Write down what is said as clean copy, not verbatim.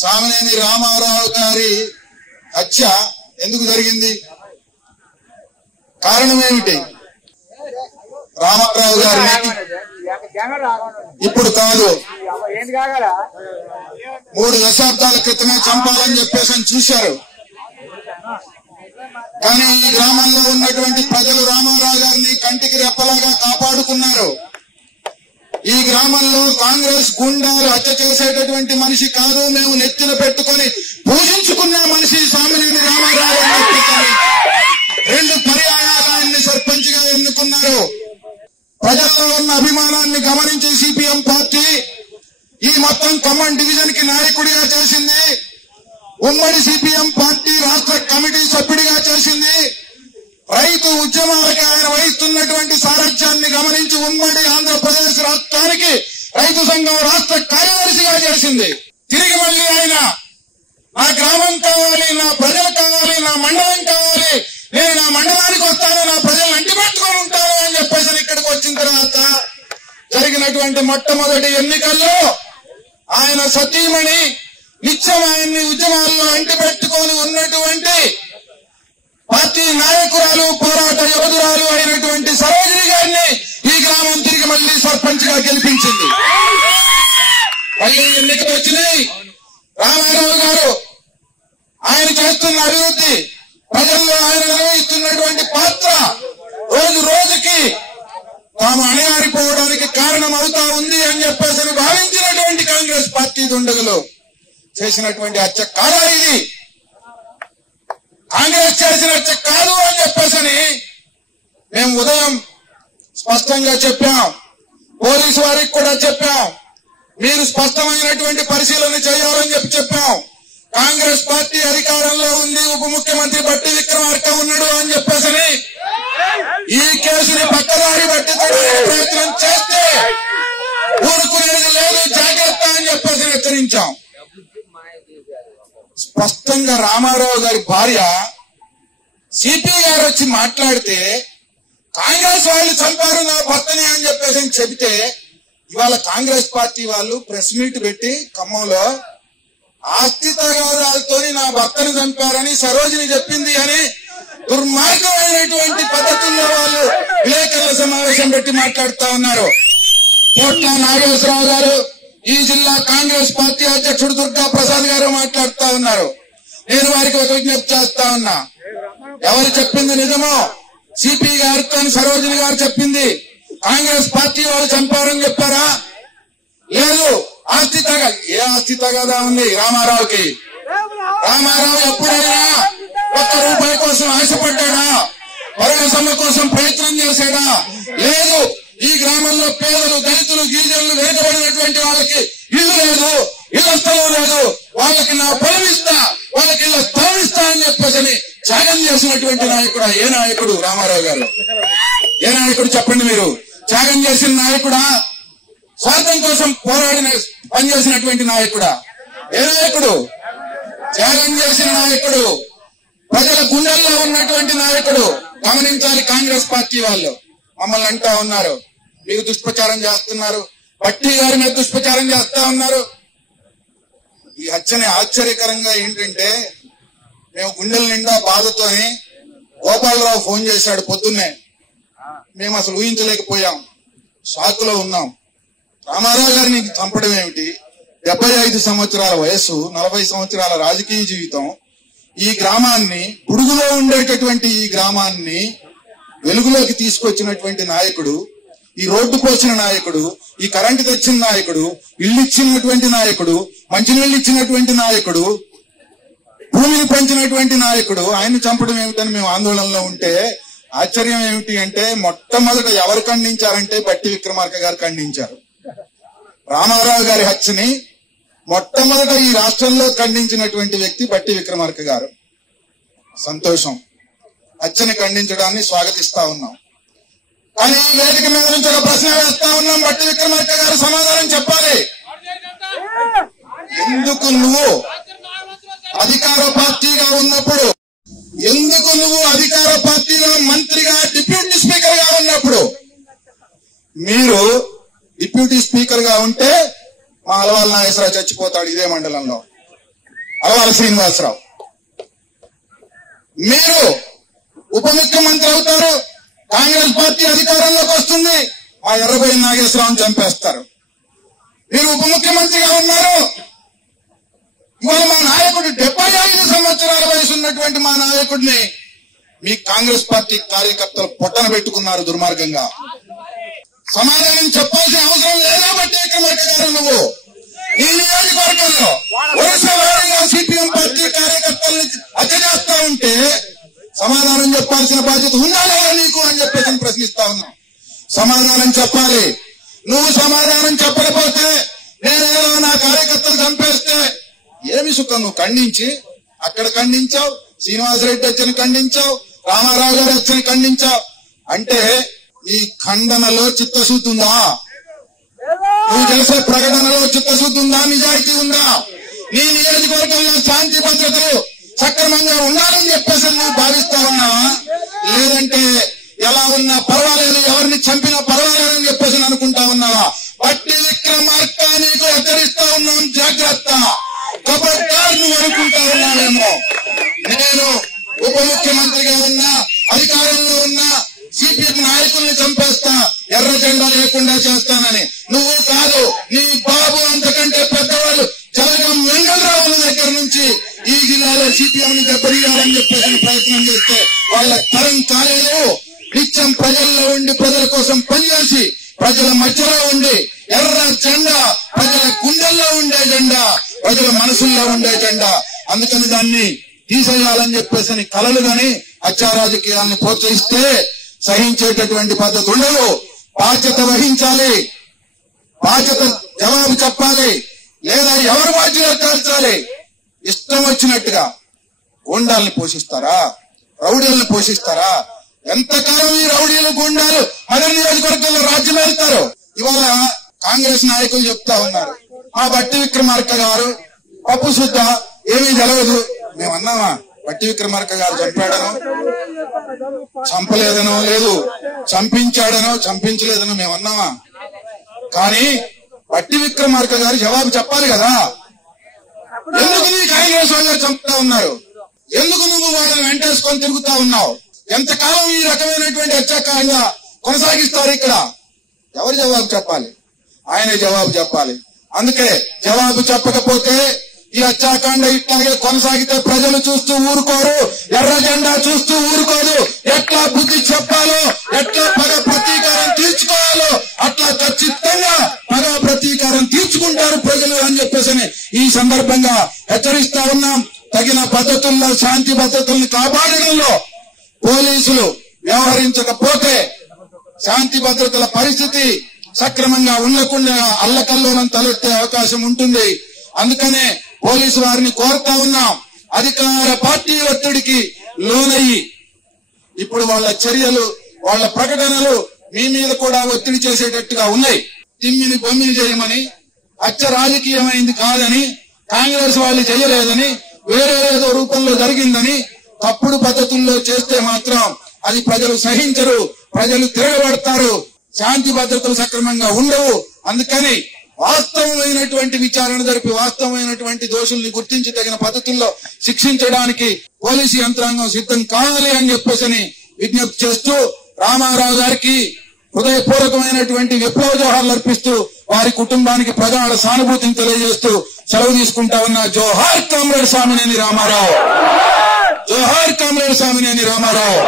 సామినేని రామారావు గారి హత్య ఎందుకు జరిగింది? కారణం ఏమిటి? రామారావు గారిని ఇప్పుడు కాదు 3 దశాబ్దాల క్రితమే చంపాలని చెప్పేసి చూశారు. కానీ ఈ గ్రామంలో ఉన్నటువంటి ప్రజలు రామారావు గారిని కంటికి రెప్పలాగా కాపాడుకున్నారు. ఈ గ్రామంలో కాంగ్రెస్ గుండాలు హత్య చేసేటటువంటి మనిషి కాదు, మేము నెత్తిన పెట్టుకుని పూజించుకున్న మనిషి సామినేని రామారావు గారిని 2 పర్యాయాలు ఆయన్ని సర్పంచ్ గా ఎన్నుకున్నారు. ప్రజల్లో ఉన్న అభిమానాన్ని గమనించి సిపిఎం పార్టీ ఈ మొత్తం ఖమ్మం డివిజన్ కి నాయకుడిగా చేసింది. ఉమ్మడి సిపిఎం పార్టీ రాష్ట్ర కమిటీ సభ్యుడిగా చేసింది. రైతు ఉద్యమాలకి ఆయన వహిస్తున్నటువంటి సారథ్యాన్ని గమనించి ఉమ్మడి ఆంధ్రప్రదేశ్ రాష్ట్రానికి రైతు సంఘం రాష్ట్ర కార్యదర్శిగా చేసింది. తిరిగి మళ్ళీ ఆయన నా గ్రామం కావాలి, నా ప్రజలు కావాలి, నా మండలం కావాలి, నేను నా మండలానికి వస్తాను, నా ప్రజలను అంటిపెట్టుకొని ఉంటాను అని చెప్పేసి ఇక్కడికి వచ్చిన తర్వాత జరిగినటువంటి మొట్టమొదటి ఎన్నికల్లో ఆయన సతీమణి నిత్యం ఆయన్ని ఉద్యమాల్లో అంటిపెట్టుకొని ఉన్నటువంటి పార్టీ నాయకురాలు, పోరాట యోధురాలు అయినటువంటి సరోజిని గారిని ఈ గ్రామం తిరిగి మళ్లీ సర్పంచ్ గా గెలిపించింది. మళ్లీ ఎన్నికలు వచ్చినాయి. రామారావు గారు ఆయన చేస్తున్న అభివృద్ధి, ప్రజల్లో ఆయన నిర్వహిస్తున్నటువంటి పాత్ర రోజు రోజుకి తాము అణగారిపోవడానికి కారణం అవుతా ఉంది అని చెప్పేసి భావించినటువంటి కాంగ్రెస్ పార్టీ దుండగులు చేసినటువంటి హత్య కాదా ఇది? కాంగ్రెస్ చేసిన హత్య కాదు అని చెప్పేసి మేము ఉదయం స్పష్టంగా చెప్పాం. పోలీసు వారికి కూడా చెప్పాం. మీరు స్పష్టమైనటువంటి పరిశీలన చేయాలని చెప్పాం. కాంగ్రెస్ పార్టీ అధికారంలో ఉంది, ఉప ముఖ్యమంత్రి బట్టి విక్రమార్క ఉన్నాడు అని చెప్పేసి ఈ కేసుని పక్కదారి పట్టించడానికి ప్రయత్నం చేస్తే ఊరుకునేది లేదు, జాగ్రత్త అని చెప్పేసి హెచ్చరించాం. స్పష్టంగా రామారావు గారి భార్య సిపి గారు వచ్చి మాట్లాడితే కాంగ్రెస్ వాళ్ళు చంపారు నా భర్తని అని చెప్పేసి చెబితే ఇవాళ కాంగ్రెస్ పార్టీ వాళ్ళు ప్రెస్ మీట్ పెట్టి ఖమ్మంలో ఆస్తి తగాదాలతో నా భర్తను చంపారని సరోజిని చెప్పింది అని దుర్మార్గమైనటువంటి పద్ధతుల్లో వాళ్ళు విలేకరుల సమావేశం పెట్టి మాట్లాడుతా ఉన్నారు. కోట్ల నాగేశ్వరరావు గారు, ఈ జిల్లా కాంగ్రెస్ పార్టీ అధ్యక్షుడు దుర్గా ప్రసాద్ గారు మాట్లాడుతా ఉన్నారు. నేను వారికి ఒక విజ్ఞప్తి చేస్తా ఉన్నా. ఎవరు చెప్పింది నిజమో? సిపి గారితో సరోజిని గారు చెప్పింది కాంగ్రెస్ పార్టీ వాళ్ళు చంపారని చెప్పారా? లేదు. ఆస్తి తగ ఏ ఆస్తి తగదా ఉంది రామారావుకి? రామారావు ఎప్పుడైనా ₹1 కోసం ఆశపడ్డా? పరువు సమ్మె కోసం ప్రయత్నం చేశాడా? లేదు. ఈ గ్రామంలో పేదలు, దళితులు, గిరిజనులు, వెనుకబడినటువంటి వాళ్ళకి ఇల్లు లేదు, ఇళ్ల స్థలం లేదు, వాళ్ళకి నా పొలం ఇస్తా, వాళ్ళకి ఇళ్ల స్థలం ఇస్తా అని చెప్పేసి త్యాగం చేసినటువంటి నాయకుడా? ఏ నాయకుడు రామారావు గారు? ఏ నాయకుడు చెప్పండి మీరు? త్యాగం చేసిన నాయకుడా? స్వార్థం కోసం పోరాడిన పనిచేసినటువంటి నాయకుడా? ఏ నాయకుడు? త్యాగం చేసిన నాయకుడు, ప్రజల గుండెల్లో ఉన్నటువంటి నాయకుడు. గమనించాలి. కాంగ్రెస్ పార్టీ వాళ్ళు మమ్మల్ని అంటా ఉన్నారు, మీరు దుష్ప్రచారం చేస్తున్నారు, పట్టి గారి మీద దుష్ప్రచారం చేస్తా ఉన్నారు. ఈ హత్యని ఆశ్చర్యకరంగా ఏంటంటే మేము గుండెల నిండా బాధతోని గోపాలరావు ఫోన్ చేశాడు పొద్దున్నే. మేము అసలు ఊహించలేకపోయాం, షాకులో ఉన్నాం. రామారావు గారిని చంపడం ఏమిటి? 75 సంవత్సరాల వయస్సు, 40 సంవత్సరాల రాజకీయ జీవితం. ఈ గ్రామాన్ని, బుడుగులో ఉండేటటువంటి ఈ గ్రామాన్ని వెలుగులోకి తీసుకొచ్చినటువంటి నాయకుడు, ఈ రోడ్డు పోసిన నాయకుడు, ఈ కరెంటు తెచ్చిన నాయకుడు, ఇల్లు ఇచ్చినటువంటి నాయకుడు, మంచినీళ్ళు ఇచ్చినటువంటి నాయకుడు, భూమిని పెంచినటువంటి నాయకుడు. ఆయన్ని చంపడం ఏమిటని మేము ఆందోళనలో ఉంటే ఆశ్చర్యం ఏమిటి అంటే మొట్టమొదట ఎవరు ఖండించారంటే బట్టి విక్రమార్క గారు ఖండించారు. రామారావు గారి హత్యని మొట్టమొదట ఈ రాష్ట్రంలో ఖండించినటువంటి వ్యక్తి బట్టి విక్రమార్క గారు. సంతోషం. హత్యని ఖండించడాన్ని స్వాగతిస్తా ఉన్నాం. కానీ వేదిక మీద నుంచి ఒక ప్రశ్న వేస్తా ఉన్నాం. బట్టి విక్రమార్క గారు సమాధానం చెప్పాలి. ఎందుకు నువ్వు అధికార పార్టీగా ఉన్నప్పుడు, ఎందుకు నువ్వు అధికార పార్టీలో మంత్రిగా, డిప్యూటీ స్పీకర్ గా ఉన్నప్పుడు, మీరు డిప్యూటీ స్పీకర్ గా ఉంటే మా అలవాల నాగేశ్వరరావు చచ్చిపోతాడు ఇదే మండలంలో. అలవాల శ్రీనివాసరావు. మీరు ఉప ముఖ్యమంత్రి అవుతారు, కాంగ్రెస్ పార్టీ అధికారంలోకి వస్తుంది, ఆ ఎర్రబోయిన నాగేశ్వరరావుని చంపేస్తారు. మీరు ఉప ముఖ్యమంత్రిగా ఉన్నారు. ఇవాళ మా నాయకుడు 75 సంవత్సరాల వయసు ఉన్నటువంటి మా నాయకుడిని మీ కాంగ్రెస్ పార్టీ కార్యకర్తలు పొట్టన పెట్టుకున్నారు దుర్మార్గంగా. సమాధానం చెప్పాల్సిన అవసరం లేదా బట్టి విక్రమార్క గారు? నువ్వు ఈ నియోజకవర్గంలో వరుస వారీగా సిపిఎం పార్టీ కార్యకర్తల్ని హత్య చేస్తా ఉంటే సమాధానం చెప్పాల్సిన బాధ్యత ఉందా లేదా నీకు అని చెప్పేసి ప్రశ్నిస్తా ఉన్నాం. సమాధానం చెప్పాలి. నువ్వు సమాధానం చెప్పకపోతే నేనేదో నా కార్యకర్తలు చంపేస్తే ఏమి సుఖం? నువ్వు ఖండించి అక్కడ ఖండించావు, శ్రీనివాసరెడ్డి వచ్చని ఖండించావు, రామారావు గారు వచ్చని ఖండించావు. అంటే ఈ ఖండనలో చిత్తశుద్ధి ఉందా? నువ్వు చేసే ప్రకటనలో చిత్తశుద్ధి ఉందా? నిజాయితీ ఉందా? నీ నియోజకవర్గంలో శాంతి భద్రతలు సక్రమంగా ఉండాలని చెప్పేసి నువ్వు భావిస్తా ఉన్నావా? లేదంటే ఎలా ఉన్నా పర్వాలేదు, ఎవరిని చంపినా పర్వాలేదని చెప్పేసి అనుకుంటా ఉన్నావా? బట్టి విక్రమార్క నీకు హెచ్చరిస్తా ఉన్నాం, జాగ్రత్త. ఖబర్దార్ నువ్వు అనుకుంటా ఉన్నావేమో నేను ఉప ముఖ్యమంత్రిగా ఉన్నా, అధికారంలో ఉన్నా, సిపిఎం నాయకుల్ని చంపేస్తా, ఎర్ర జెండా లేకుండా చేస్తానని. నువ్వు కాదు, నీ బాబు అంతకంటే పెద్దవాళ్ళు జలగం వెంకటరావుల దగ్గర నుంచి ఈ జిల్లాలో సిపిఎం ని దెబ్బతీయాలని చెప్పేసి ప్రయత్నం చేస్తే వాళ్ళ తరం కాలేదు. నిత్యం ప్రజల్లో ఉండి ప్రజల కోసం పనిచేసి ప్రజల మధ్యలో ఉండి ఎర్ర జెండా, ప్రజల గుండెల్లో ఉండే జెండా, ప్రజల మనసుల్లో ఉండే జెండా. అందుకని దాన్ని తీసేయాలని చెప్పేసి కలలు గాని హత్యా రాజకీయాలను ప్రోత్సహిస్తే సహించేటటువంటి పద్ధతి ఉండదు. బాధ్యత వహించాలి, బాధ్యత జవాబు చెప్పాలి, లేదా ఎవరు బాధ్యత తేల్చాలి. ఇష్టం వచ్చినట్టుగా గూండాల్ని పోషిస్తారా, రౌడీలను పోషిస్తారా? ఎంతకాలం ఈ రౌడీలు గుండాలు మదర్ నియోజకవర్గంలో రాజ్యం వెళ్తారు? ఇవాళ కాంగ్రెస్ నాయకులు చెప్తా ఉన్నారు, మా బట్టి విక్రమార్క గారు పప్పు శుద్ధ, ఏమీ తెలవదు. మేమన్నామా బట్టి విక్రమార్క గారు చంపాడనో చంపలేదనో, లేదు చంపించాడనో చంపించలేదనో మేమన్నామా? కానీ బట్టి విక్రమార్క గారు జవాబు చెప్పాలి కదా. ఎందుకు నీ కాంగ్రెస్ వాళ్ళు చంపుతా ఉన్నారు? ఎందుకు నువ్వు వాళ్ళని వెంటేసుకొని తిరుగుతా ఉన్నావు? ఎంతకాలం ఈ రకమైనటువంటి హత్యాకాండ కొనసాగిస్తారు ఇక్కడ? ఎవరు జవాబు చెప్పాలి? ఆయనే జవాబు చెప్పాలి. అందుకే జవాబు చెప్పకపోతే ఈ హత్యాకాండ ఇట్లాగే కొనసాగితే ప్రజలు చూస్తూ ఊరుకోరు, ఎర్ర జెండా చూస్తూ ఊరుకోదు. ఎట్లా బుద్ధి చెప్పాలో, ఎట్లా పగ ప్రతీకారం తీర్చుకోవాలో అట్లా ఖచ్చితంగా పగ ప్రతీకారం తీర్చుకుంటారు ప్రజలు అని చెప్పేసి ఈ సందర్భంగా హెచ్చరిస్తా ఉన్నాం. తగిన పద్ధతుల్లో శాంతి భద్రతల్ని కాపాడడంలో పోలీసులు వ్యవహరించకపోతే శాంతి భద్రతల పరిస్థితి సక్రమంగా ఉండకుండా అల్లకల్లోనం తలెత్తే అవకాశం ఉంటుంది. అందుకనే పోలీసు వారిని కోరుతా ఉన్నాం, అధికార పార్టీ ఒత్తిడికి లోనయ్యి ఇప్పుడు వాళ్ళ చర్యలు, వాళ్ళ ప్రకటనలు మీ మీద కూడా ఒత్తిడి చేసేటట్టుగా ఉన్నాయి. తిమ్మిని బొమ్మిని చేయమని, హత్య రాజకీయమైంది కాదని, కాంగ్రెస్ వాళ్ళు చేయలేదని, వేరేదో రూపంలో జరిగిందని తప్పుడు పద్ధతుల్లో చేస్తే మాత్రం అది ప్రజలు సహించరు, ప్రజలు తిరగబడతారు, శాంతి భద్రతలు సక్రమంగా ఉండవు. అందుకని వాస్తవమైనటువంటి విచారణ జరిపి వాస్తవమైనటువంటి దోషుల్ని గుర్తించి తగిన పద్ధతుల్లో శిక్షించడానికి పోలీసు యంత్రాంగం సిద్ధం కావాలి అని చెప్పేసి విజ్ఞప్తి చేస్తూ రామారావు గారికి హృదయపూర్వకమైనటువంటి విప్లవ జోహార్లు అర్పిస్తూ వారి కుటుంబానికి ప్రగాఢ సానుభూతిని తెలియజేస్తూ సెలవు తీసుకుంటా ఉన్న జోహార్ కామ్రేడ్ సామినేని రామారావు, జోహార్ కామ్రేడ్ సామినేని రామారావు.